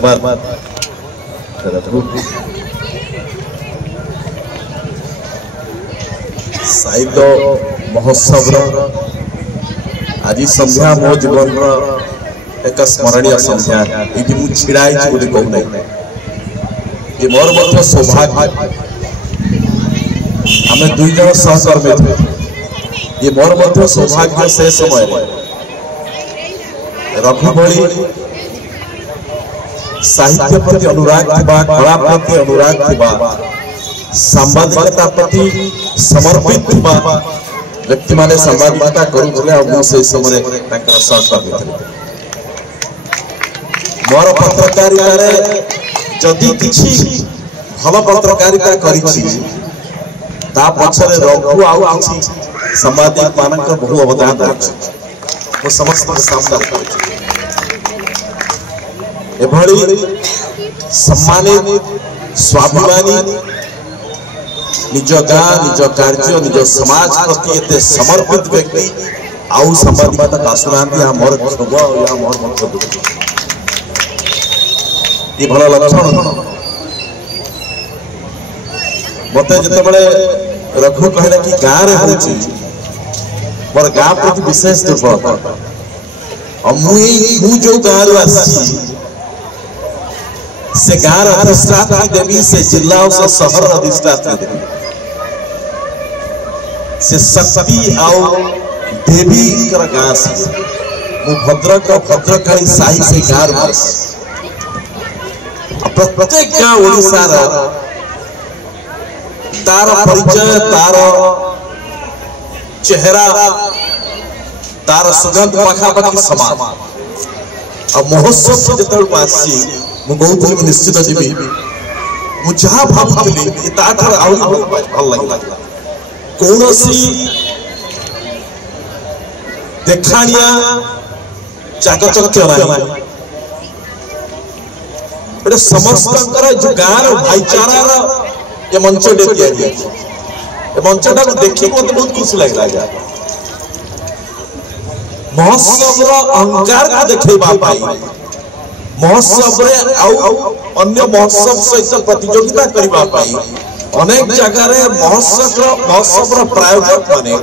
धन्यवाद साहित्य महोत्सव आज संध्या मो जीवन एक स्मरणीय संध्या ये छिड़ाई कहूना ये मोर सौभाग्य आम दुई जन सहकर्मी थे ये मोर सौभाग्य से समय रघु भली साहित्य प्रति अनुराग थिबा कला प्रति अनुराग थिबा सांबादिकता प्रति समर्पित थिबा व्यक्ति माने सांबादिकता करुले और से समय सहकर्मी थे मोर पत्रकारिता रे जदि किछि भल पत्रकारिता करिछि ता पछरे रघु आउ किछि सांबादिक मानक बहु अवदान अछि वो समस्त सामने एभली सम्मानित स्वाभिमानी निज गाँ निज कार्य निज समाज प्रति एते समर्पित व्यक्ति आउ सांबादिकता आसुना मोर क्षोभ या मोर दुख ये भल लक्षण मत जिते रघु कहला कि गाँव रे होची मोर गाँ प्रति विशेष दुर्बलता और मु जो गाँव आसी से गाँव अधिष्ठात्री देवी से जिला से शहर अधिष्ठात्री देवी से शक्ति आउ देवी गाँ से मु भद्रक भद्रकाली साही से गाँव प्रत्येक गाँव ओडिशार तार परिचय तार चेहरा तार सुगंध पाखापाखि समान और महोत्सव जो आसी मुझे निश्चित जीवी मुझे भावुली भल लगे कौन देखाणिया चाकचक्य ना गोटे समस्त जो गाँव भाईचारा ये मंच मंचटा को देखिए मत बहुत खुशी लगे महोत्सव अहंकार को देखा महोत्सव अन्य महोत्सव सहित प्रतियोगिता करने अनेक जगह महोत्सव प्रायोजक माने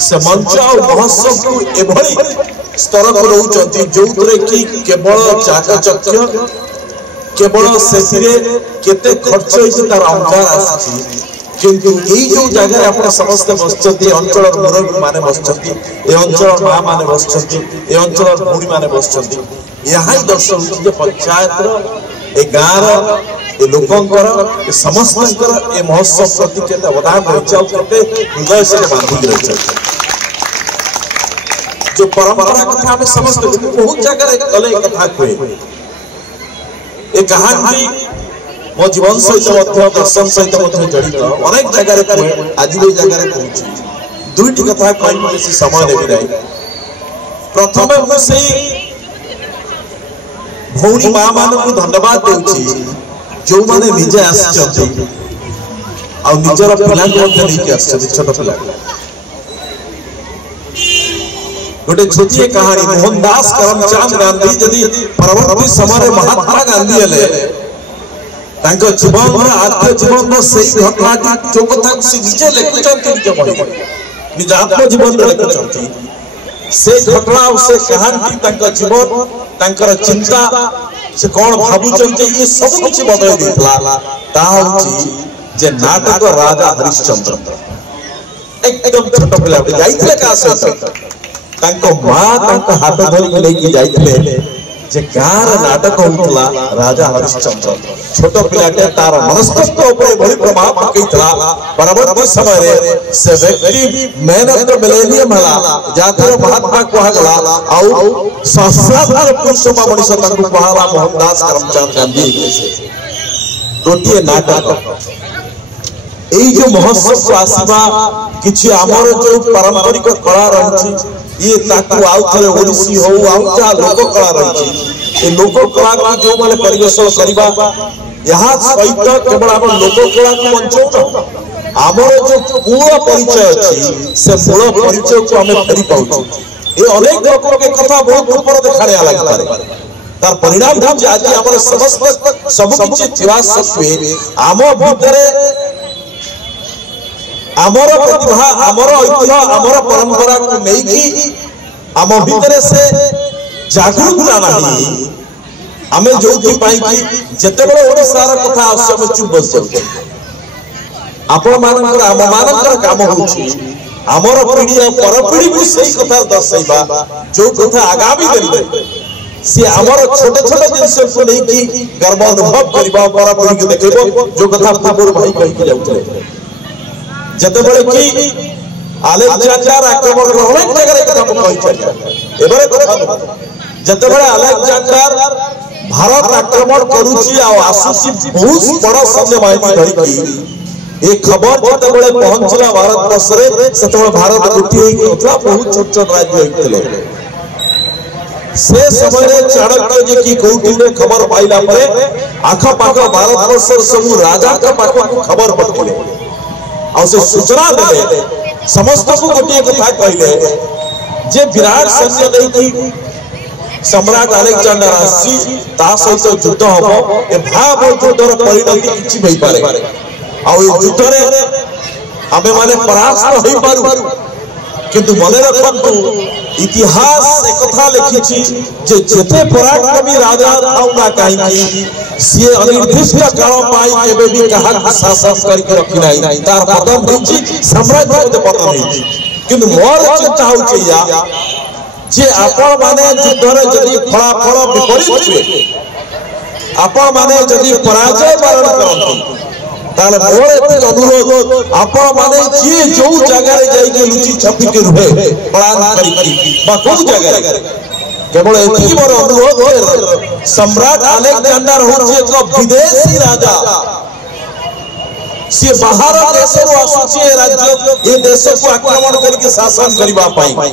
से मंच और महोत्सव को एभली स्तर पर रोचंती जो कि केवल चाकचक्य केवल से केते खर्च होइछि तार अंकार आछि किंतु एई जो जगह आपण समस्त बसचती अंचल मुरबी माने बसचती ए अंचल मा माने बसचती ए अंचल बुढ़ी माने बसचती यही दर्शन जे पंचायत ए गाँव ए लोकंकर ए समस्तंकर ए महोत्सव प्रति केते अवदान रहिछ केते हृदय से बांधी रहिछ जो परंपरा कथा हम समस्त बहुत जगह गले कथा कहे ए कहानी मो जीवन सहित दर्शन सहित जड़ित अनेक जगह आज भी जगह कहूँ दुईटी कथा कह समय देवी ना प्रथम मुझे भौणी माँ मान को धन्यवाद दूची जो माने निजे आसचंती आ निजर पिला को छोट पिला गोटे छोटी कहानी मोहनदास करमचंद गांधी जदि परवर्ती समय महात्मा गांधी हेले तांको जीवन आत्म जीवन से घटना जो कथा से निजे लिखुचंती निज बही निज आत्म जीवन लिखुचंती से घटना से कहानी तांको जीवन तांकर चिंता से कौन भाबुचंती ये सब कुछ बदल देला ता होची जे नाटक राजा हरिश्चंद्र एकदम छोट पिला जाइतले का सहित तांको मां तांको हाथ धरि लेके जाइतले जे गार नाटक होतला राजा हरिश्चंद्र छोट पिलाटे तार मनस्तत्व ऊपर बड़ी प्रभाव पकैतला परवर्ती समय रे से व्यक्ति मैन ऑफ द मिलेनियम हला जातर महात्मा कहा गला आउ सहस्राधार पुरुष मनुष्य तांको कहाला मोहनदास करमचंद गांधी गोटिए नाटक एई जो महोत्सव को आसीबा किछि हमर जो पारंपरिक कला रहछि ये ताकू आउ थरे ओडिसी हो आउ जा लोक कला रहछि ए लोक कला को जो माने परिवेशन करबा यहाँ सहित केवल हम लोक कला को मंचौ न हमर जो मूल परिचय अछि से मूल परिचय को हमें फेरी पाउछु ए अनेक लोक के कथा बहुत ऊपर देखाड़िया लागतारे तार परिणाम हम आज हमर समस्त सब किछि थिवा सत्वे आम भितरे आमर प्रतिभा आमर ऐतिह्य आमर परंपरा को नहीं कि आम भितरे से जागरूकता नहीं आमे जोथि पाई कि जते बळे ओडिसार कथा आसम चुप बस जाउ आपण मानकर आम मानकर काम होछि आमर पीढ़ी और पर पीढ़ी को सही कथा दर्शाइबा जो कथा आगामी दिन से आमर छोटे छोटे जिनस को नहीं कि गर्व अनुभव करबा पर पीढ़ी को देखबो जो कथा पूर्व भाई कहि के जाउछे जते बळे कि अलेक्जेंडर आक्रमण अनेक जगह कथा कहि छलिया एबरे कथा जते बळे अलेक्जेंडर भारत आक्रमण करूची आ आसुची बहुत बड़ा सैन्य बाहिनी धरिकी एक खबर जते बळे पहुंचला भारत वर्ष रे सेते भारत गोटी होतला बहुत छोट छोट राज्य होतले से समय चाणक्य जे की कोठी में खबर पाइला परे आखा पाखा भारत वर्ष सब राजा का पाखा खबर पटले आ से सूचना देले समस्त को गोटी कथा कहले जे विराट सैन्य नहीं सम्राट अलेक्जेंडर आसी ता सहित युद्ध हबो ए भाव युद्धर परिणति किछि भई पारे आ ए युद्ध रे आमे माने परास्त होई पारु किंतु मने रखंतु इतिहास एक कथा लिखिछि जे जते पराक्रमी राजा थाउना काहे से अनिर्दिष्ट काल पाई केबे भी कहा शासन करके रखि नाही तार पतन होछि साम्राज्य के पतन होछि किंतु मोर चिंता होछि या जे आपण माने युद्ध रे जदी फलाफल विपरीत हुए आपण माने जदी पराजय वरण करंती ताले मोर एते अनुरोध आपण माने जे जो जगह रे जाई के लुचि छपी के रुहे प्लान करी बा को जगह रे केवल एती मोर अनुरोध सम्राट अलेक्जेंडर होछि एक विदेशी राजा से बाहर देश रो आसुछि राज्य ए देश को आक्रमण करके शासन करबा पाई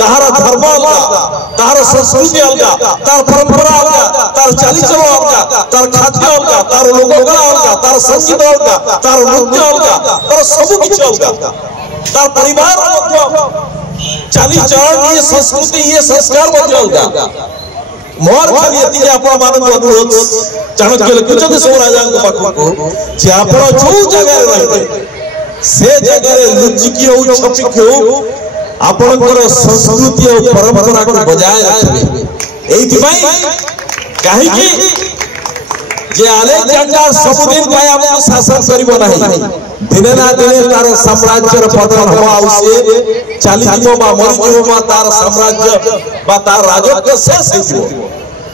तार धर्म अलगा तार संस्कृति अलगा तार परंपरा अलगा तार चालीचलन अलगा तार खाद्य अलगा तार लोककला अलगा तार संगीत अलगा तार नृत्य अलगा तार सब किछ अलगा तार परिवार चालीचलन ये संस्कृति ये संस्कार मध्य अलगा मोर खाली एति जे आपण मानन अनुरोध चाणक्य लिखुछन सब राजा को पाखको जे आपण जो जगह रहते से जगह रे लुचिकी हो छपिकी हो आपनकर संस्कृति और परंपरा को बजाय रखबे एथि भाई काहे कि जे अलेक्जेंडर सब दिन पाए हमको शासन करिवो नाही दिने ना दिने तार साम्राज्य र पतन हो आउसे चालीबो बा मरिजो बा तार साम्राज्य बा तार राजत्व शेष होइबो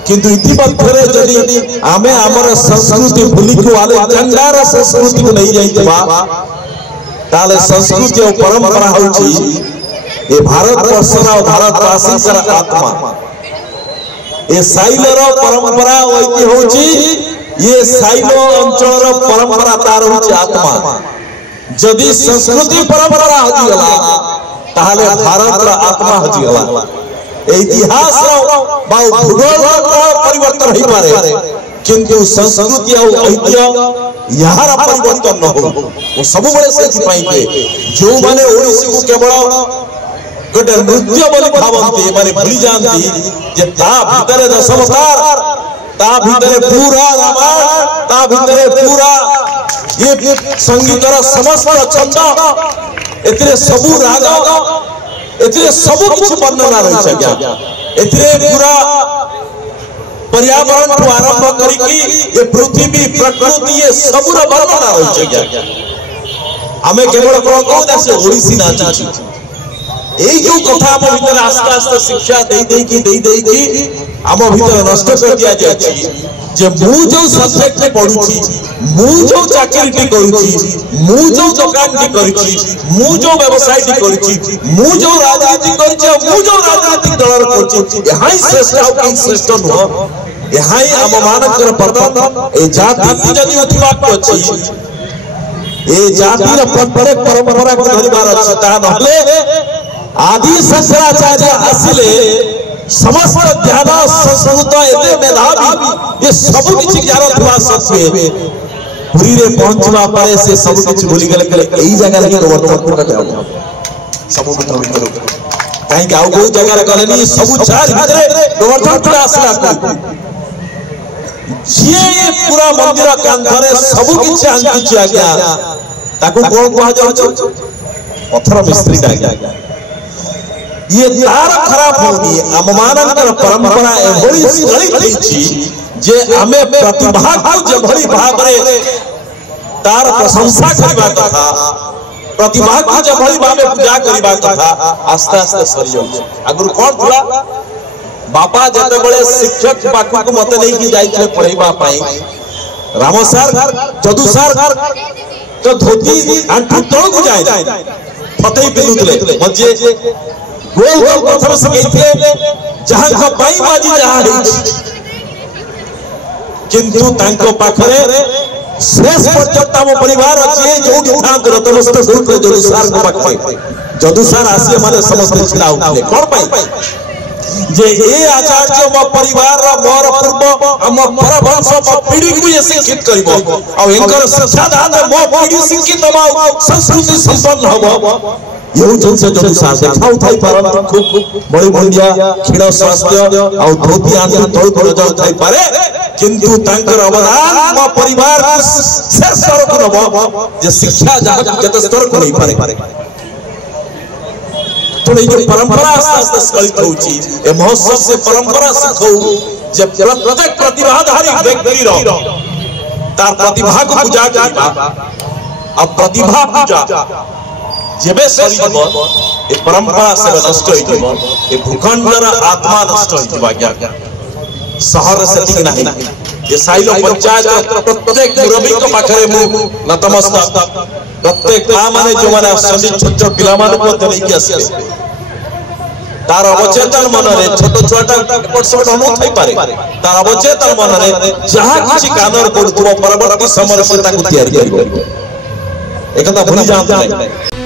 किंतु इति मध्यरे जदी आमे हमर संस्कृति भूली को अलेक्जेंडर संस्कृति को नहीं जाइतबा ताले संस्कृति और परंपरा होछि ये भारत वर्षर भारतवासी कर आत्मा ये साइलर परंपरा वैति होची ये साइलो अंचल परंपरा तार होची आत्मा जदि संस्कृति परंपरा हजि गला ताले भारत रा आत्मा हजि गला इतिहास बा भूगोल परिवर्तन होई पारे किंतु संस्कृति और ऐतिह्य यार परिवर्तन न हो वो सब बड़े से पाई के जो माने ओडिसी को केवल गोटे नृत्य बोली भावंती माने भूली जानती जे ता भीतर दशवतार ता भीतर पूरा रामायण ता भीतर पूरा ये संगीतर समस्त छंद एतरे सबु राग एतरे सब कुछ वर्णना रही छ क्या एतरे पूरा पर्यावरण को आरंभ करी कि ये पृथ्वी प्रकृति ये सबुर वर्णना रही छ क्या हमें केवल कहू दे से ओडिसी नाच छी এই जो कथा हम भीतर आस्ते आस्ते शिक्षा दे की हम भीतर नष्ट कर दिया जाय जे मु जो सब्जेक्ट में पढुची मु जो चाकरी करूची मु जो दुकान करूची मु जो व्यवसाय करूची मु जो राजनीति करूची मु जो राजनीतिक दल करूची यहाई श्रेष्ठ और कहीं श्रेष्ठ न यहाई हम मानकर पतन ए जाति जदि उठबाक अछि ए जाति र प्रत्येक परंपरा को धरिबार अछि ता नहले आदि शंकराचार्य आसिले समस्त ज्ञान संस्कृत एते मेधावी ये सब किछि ज्ञान थवा सत्वे पुरी रे पहुंचवा पाए से सब किछि भूली गेले एई जगह रे वर्तमान को जाओ सब भीतर कहीं आउ कोई जगह गलेनी सब चार भितरे गोवर्धन पूरा आसला ये पूरा मंदिर कांधरे सब किछि आंकिछि आज्ञा ताको कोन कहा जाउछ पत्थर मिस्त्री आज्ञा ये तार खराब होनी आम मानकर परंपरा एभଳି गलित होइछि जे आमे प्रतिभा को जेभଳି भाबरे तार प्रशंसा करबा कथा प्रतिभा को जेभଳି भाबे पूजा करबा कथा आस्ते आस्ते सरी जाउछ आगुर कोन थला बापा जते बळे शिक्षक पाखु को मते नै कि जाइछे पढाइबा पई राम सर जदू सर तो धोती आंठू तळ को जाय फतेई पिलुतले मजे गोल गोल प्रथम से गईथे जहां का पाई बाजी जहां है किंतु तांको पाखरे शेष पर्यंत हम परिवार अछि जो ठान रतनस्त गुरु के जदू सार को पाखरे जदू सार आसी माने समस्त छिड़ा उठले कोन पाई जे ए आचार्य म परिवार रा मोर पूर्व हम परवंश पीढ़ी को ये शिक्षित करबो आ एकर शिक्षा दान म पीढ़ी शिक्षित हो संस्कृति संपन्न हो यहू जन से जदू सार देखाउ थाई पारन खूब बड़ी बढ़िया क्षीण स्वास्थ्य आ धोती आंधु तळ तळ जाउ थाई पारे किंतु तांकर अवदान म परिवार से स्तर को नबो जे शिक्षा जहां जत स्तर को नहीं पारे तो ये परंपरा आस्ते आस्ते स्खलित होउची ए महोत्सव से परंपरा सिखौ जे प्रत्येक प्रतिभाधारी व्यक्ति रो तार प्रतिभा को पूजा करबा अब प्रतिभा पूजा जेबे सरी जब ए परंपरा से नष्ट होई जब ए भूखंडर आत्मा नष्ट होई जब आज्ञा शहर से ठीक नहीं ये साइलो पंचायत प्रत्येक मुरबी को पाखरे मु नतमस्तक प्रत्येक माने जो माने सभी छोट छोट पिला मान को तनै कि आसे तार अवचेतन मन रे छोट छोटा परसेंट अनु थाई पारे तार अवचेतन मन रे जहां किछि कानर पडुतबो परवर्ती समय से ताकु तैयार करिवो एकदा भूली जाम